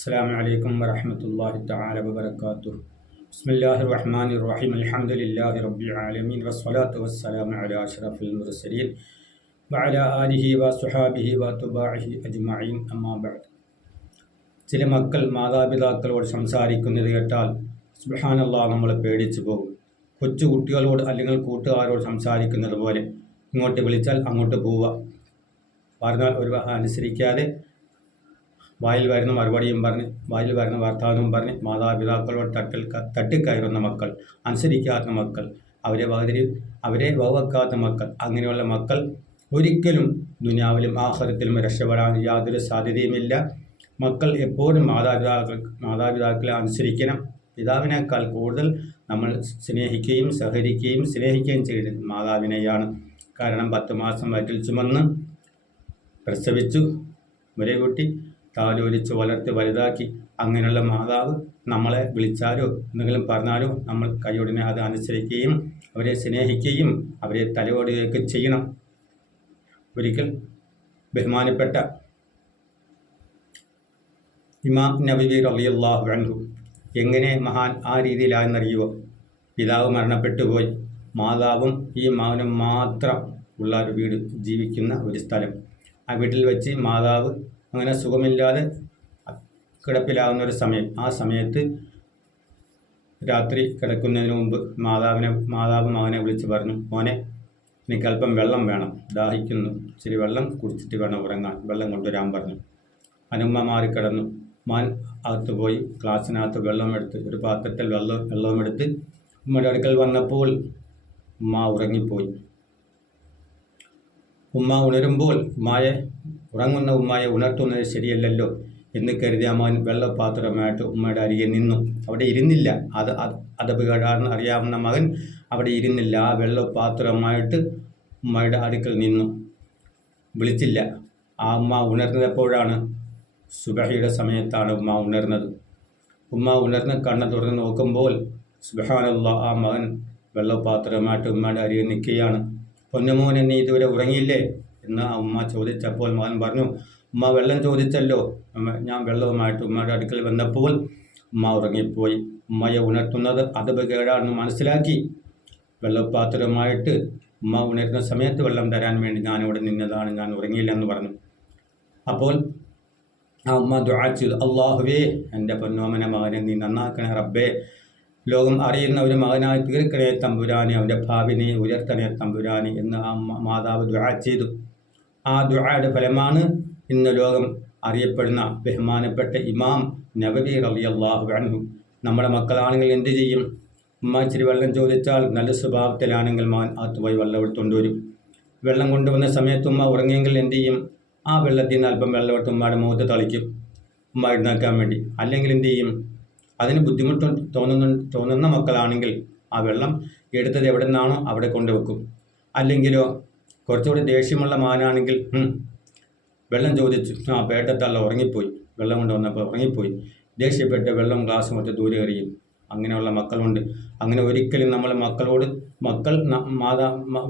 അസ്സലാമു അലൈക്കും വറഹ്മത്തുള്ളാഹി തആല വബറകാതുഹു. ബിസ്മില്ലാഹിർ റഹ്മാനിർ റഹീം. അൽഹംദുലില്ലാഹി റബ്ബിൽ ആലമീൻ വസ്സലാത്തു വസ്സലാമു അലാ അഷ്റഫിൽ മുർസലീൻ വഅലാ ആലിഹി വസ്വഹാബിഹി വതബാഇഹി അജ്മഈൻ. അമ്മാ ബഅദ്. ചില മക്കൾ മാതാപിതാക്കളോട് സംസാരിക്കുന്നത് കേട്ടാൽ സുബ്ഹാനല്ലാഹ് നമ്മൾ പേടിച്ചു പോകും. കൊച്ചു കുട്ടികളോട് അല്ലെങ്കിൽ കൂട്ടുകാരോട് സംസാരിക്കുന്നത് പോലെ ഇങ്ങോട്ട് വിളിച്ചാൽ അങ്ങോട്ട് പോവുക, പറഞ്ഞാൽ ഒരു അനുസരിക്കാതെ വായിൽ വരുന്ന മറുപടിയും പറഞ്ഞ് വായിൽ വരുന്ന വർത്തമാനവും പറഞ്ഞ് മാതാപിതാക്കളോട് തട്ടിക്കയറുന്ന മക്കൾ, അനുസരിക്കാത്ത മക്കൾ, അവരെ വകവെക്കാത്ത മക്കൾ, അങ്ങനെയുള്ള മക്കൾ ഒരിക്കലും ദുനിയാവിലും ആഖിറത്തിലും രക്ഷപ്പെടാൻ യാതൊരു സാധ്യതയുമില്ല. മക്കൾ എപ്പോഴും മാതാപിതാക്കളെ അനുസരിക്കണം. പിതാവിനേക്കാൾ കൂടുതൽ നമ്മൾ സ്നേഹിക്കുകയും സഹകരിക്കുകയും സ്നേഹിക്കുകയും ചെയ്തത് മാതാവിനെയാണ്. കാരണം 10 മാസം വയറ്റിൽ ചുമന്ന് പ്രസവിച്ചു മുലകൂട്ടി താലോലിച്ച് വളർത്തി വലുതാക്കി അങ്ങനെയുള്ള മാതാവ് നമ്മളെ വിളിച്ചാലോ എന്തെങ്കിലും പറഞ്ഞാലോ നമ്മൾ കൈയൊടനെ അത് അനുസരിക്കുകയും അവരെ സ്നേഹിക്കുകയും അവരെ തലയോടുകയൊക്കെ ചെയ്യണം. ഒരിക്കൽ ബഹുമാനപ്പെട്ട ഇമാം നബവി റളിയല്ലാഹു അൻഹു എങ്ങനെ മഹാൻ ആ രീതിയിലായെന്നറിയുമോ? പിതാവ് മരണപ്പെട്ടു പോയി, മാതാവും ഈ മകനും മാത്രം ഉള്ള ഒരു വീട്, ജീവിക്കുന്ന ഒരു സ്ഥലം. ആ വീട്ടിൽ വെച്ച് മാതാവ് അങ്ങനെ സുഖമില്ലാതെ കിടപ്പിലാവുന്ന ഒരു സമയം. ആ സമയത്ത് രാത്രി കിടക്കുന്നതിന് മുമ്പ് മാതാവ് മകനെ വിളിച്ച് പറഞ്ഞു, മോനെ, എനിക്കല്പം വെള്ളം വേണം, ദാഹിക്കുന്നു, ഇച്ചിരി വെള്ളം കുടിച്ചിട്ട് വേണം ഉറങ്ങാൻ, വെള്ളം കൊണ്ടുവരാൻ പറഞ്ഞു. അനുമ്മ മാറിക്കിടന്നു. മാൻ അകത്ത് പോയി ഗ്ലാസ്സിനകത്ത് വെള്ളമെടുത്ത്, ഒരു പാത്രത്തിൽ വെള്ളമെടുത്ത് ഉമ്മയുടെ അടുക്കൽ വന്നപ്പോൾ ഉമ്മ ഉറങ്ങിപ്പോയി. ഉമ്മ ഉണരുമ്പോൾ ഉറങ്ങുന്ന ഉമ്മയെ ഉണർത്തുന്നത് ശരിയല്ലല്ലോ എന്ന് കരുതിയ മോൻ വെള്ളപാത്രമായിട്ട് ഉമ്മയുടെ അരികെ നിന്നു. അവിടെ ഇരുന്നില്ല. അത് അപകടമാണെന്ന് അറിയാവുന്ന മകൻ അവിടെ ഇരുന്നില്ല. ആ വെള്ളപാത്രമായിട്ട് ഉമ്മയുടെ അടുക്കൽ നിന്നു, വിളിച്ചില്ല. ആ ഉമ്മ ഉണർന്നത് എപ്പോഴാണ്? സുബഹിയുടെ സമയത്താണ് ഉമ്മ ഉണർന്നത്. ഉമ്മ ഉണർന്ന് കണ്ണ് തുറന്ന് നോക്കുമ്പോൾ സുബ്ഹാനല്ലാഹ്, ആ മകൻ വെള്ളപാത്രമായിട്ട് ഉമ്മയുടെ അരികെ നിൽക്കുകയാണ്. പൊന്നുമോനെ, നീ ഇതുവരെ ഉറങ്ങിയില്ലേ എന്ന് ആ ഉമ്മ ചോദിച്ചപ്പോൾ മകൻ പറഞ്ഞു, ഉമ്മ വെള്ളം ചോദിച്ചല്ലോ, ഞാൻ വെള്ളവുമായിട്ട് ഉമ്മയുടെ അടുക്കൽ വന്നപ്പോൾ ഉമ്മ ഉറങ്ങിപ്പോയി. ഉമ്മയെ ഉണർത്തുന്നത് അപകടമാണെന്ന് മനസ്സിലാക്കി വെള്ളപാത്രമായിട്ട് ഉമ്മ ഉണരുന്ന സമയത്ത് വെള്ളം തരാൻ വേണ്ടി ഞാനിവിടെ നിന്നതാണ്, ഞാൻ ഉറങ്ങിയില്ലെന്ന് പറഞ്ഞു. അപ്പോൾ ആ ഉമ്മ ദുആ ചെയ്തു, അല്ലാഹുവേ, എൻ്റെ പൊന്നോമന മകനെ നീ നന്നാക്കണേ റബ്ബേ, ലോകം അറിയുന്ന ഒരു മകനായി തീർക്കണേ തമ്പുരാനെ, അവൻ്റെ ഭാവിനെ ഉയർത്തണേ തമ്പുരാനെ എന്ന് ആ മാതാവ് ദുആ ചെയ്തു. ആ ദുആയുടെ ഫലമാണ് ഇന്ന് ലോകം അറിയപ്പെടുന്ന ബഹുമാനപ്പെട്ട ഇമാം നബവി റളിയല്ലാഹു അൻഹു. നമ്മുടെ മക്കളാണെങ്കിൽ എന്ത് ചെയ്യും? ഉമ്മ ഇച്ചിരി വെള്ളം ചോദിച്ചാൽ നല്ല സ്വഭാവത്തിലാണെങ്കിൽ മകൻ അകത്ത് പോയി വെള്ളം എടുത്തുകൊണ്ട് വരും. വെള്ളം കൊണ്ടുവന്ന സമയത്ത് ഉമ്മ ഉറങ്ങിയെങ്കിൽ എന്ത് ചെയ്യും? ആ വെള്ളത്തിൽ നിന്ന് അല്പം വെള്ളം എടുത്ത് ഉമ്മയുടെ മുഖത്ത് തളിക്കും, ഉമ്മ എഴുന്നേൽക്കാൻ വേണ്ടി. അല്ലെങ്കിൽ എന്ത് ചെയ്യും? അതിന് ബുദ്ധിമുട്ട് തോന്നുന്ന മക്കളാണെങ്കിൽ ആ വെള്ളം എടുത്തത് എവിടെ നിന്നാണോ അവിടെ കൊണ്ടുവെക്കും. അല്ലെങ്കിലോ കുറച്ചുകൂടി ദേഷ്യമുള്ള മകനാണെങ്കിൽ വെള്ളം ചോദിച്ചു, പേട്ടത്തള്ള ഉറങ്ങിപ്പോയി, വെള്ളം കൊണ്ടുവന്നപ്പോൾ ഉറങ്ങിപ്പോയി, ദേഷ്യപ്പെട്ട് വെള്ളം ഗ്ലാസ് മൊത്തം ദൂരെ എറിയും. അങ്ങനെയുള്ള മക്കളുണ്ട്. അങ്ങനെ ഒരിക്കലും നമ്മൾ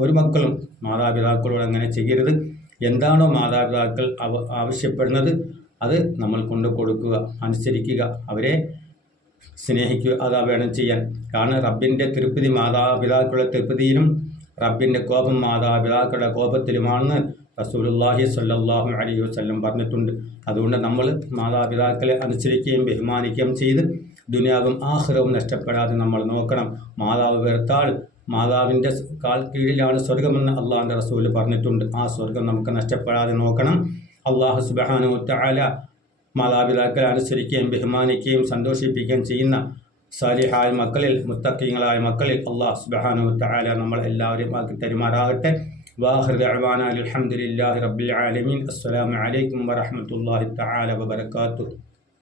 ഒരു മക്കളും മാതാപിതാക്കളോട് അങ്ങനെ ചെയ്യരുത്. എന്താണോ മാതാപിതാക്കൾ ആവശ്യപ്പെടുന്നത് അത് നമ്മൾ കൊണ്ടു കൊടുക്കുക, അനുസരിക്കുക, അവരെ സ്നേഹിക്കുക. അതാ വേണം ചെയ്യാൻ. കാരണം റബ്ബിൻ്റെ തൃപ്തി മാതാപിതാക്കളുടെ തൃപ്തിയിലും റബ്ബിൻ്റെ കോപം മാതാപിതാക്കളുടെ കോപത്തിലുമാണെന്ന് റസൂലുള്ളാഹി സ്വല്ലല്ലാഹു അലൈഹി വസല്ലം പറഞ്ഞിട്ടുണ്ട്. അതുകൊണ്ട് നമ്മൾ മാതാപിതാക്കളെ അനുസരിക്കുകയും ബഹുമാനിക്കുകയും ചെയ്ത് ദുനിയാവും ആഖിറവും നഷ്ടപ്പെടാതെ നമ്മൾ നോക്കണം. മാതാവ് വെറുത്താൽ മാതാവിൻ്റെ കാൽ കീഴിലാണ് സ്വർഗമെന്ന് അള്ളാഹുവിൻ്റെ റസൂൽ പറഞ്ഞിട്ടുണ്ട്. ആ സ്വർഗം നമുക്ക് നഷ്ടപ്പെടാതെ നോക്കണം. അള്ളാഹു സുബ്ഹാനഹു വ തആല മാതാപിതാക്കളെ അനുസരിക്കുകയും ബഹുമാനിക്കുകയും സന്തോഷിപ്പിക്കുകയും ചെയ്യുന്ന സാലിഹായ മക്കളിൽ, മുത്തഖീങ്ങളായ മക്കളിൽ അല്ലാഹു സുബ്ഹാനഹു വ തആല നമ്മൾ എല്ലാവരും ആക്കി തരുമാറാകട്ടെ. വാഖിറു ദഅ്വാനാ അൽഹംദുലില്ലാഹി റബ്ബിൽ ആലമീൻ. അസ്സലാമു അലൈക്കും വറഹ്മത്തുള്ളാഹി തആല വബറകാതുഹു.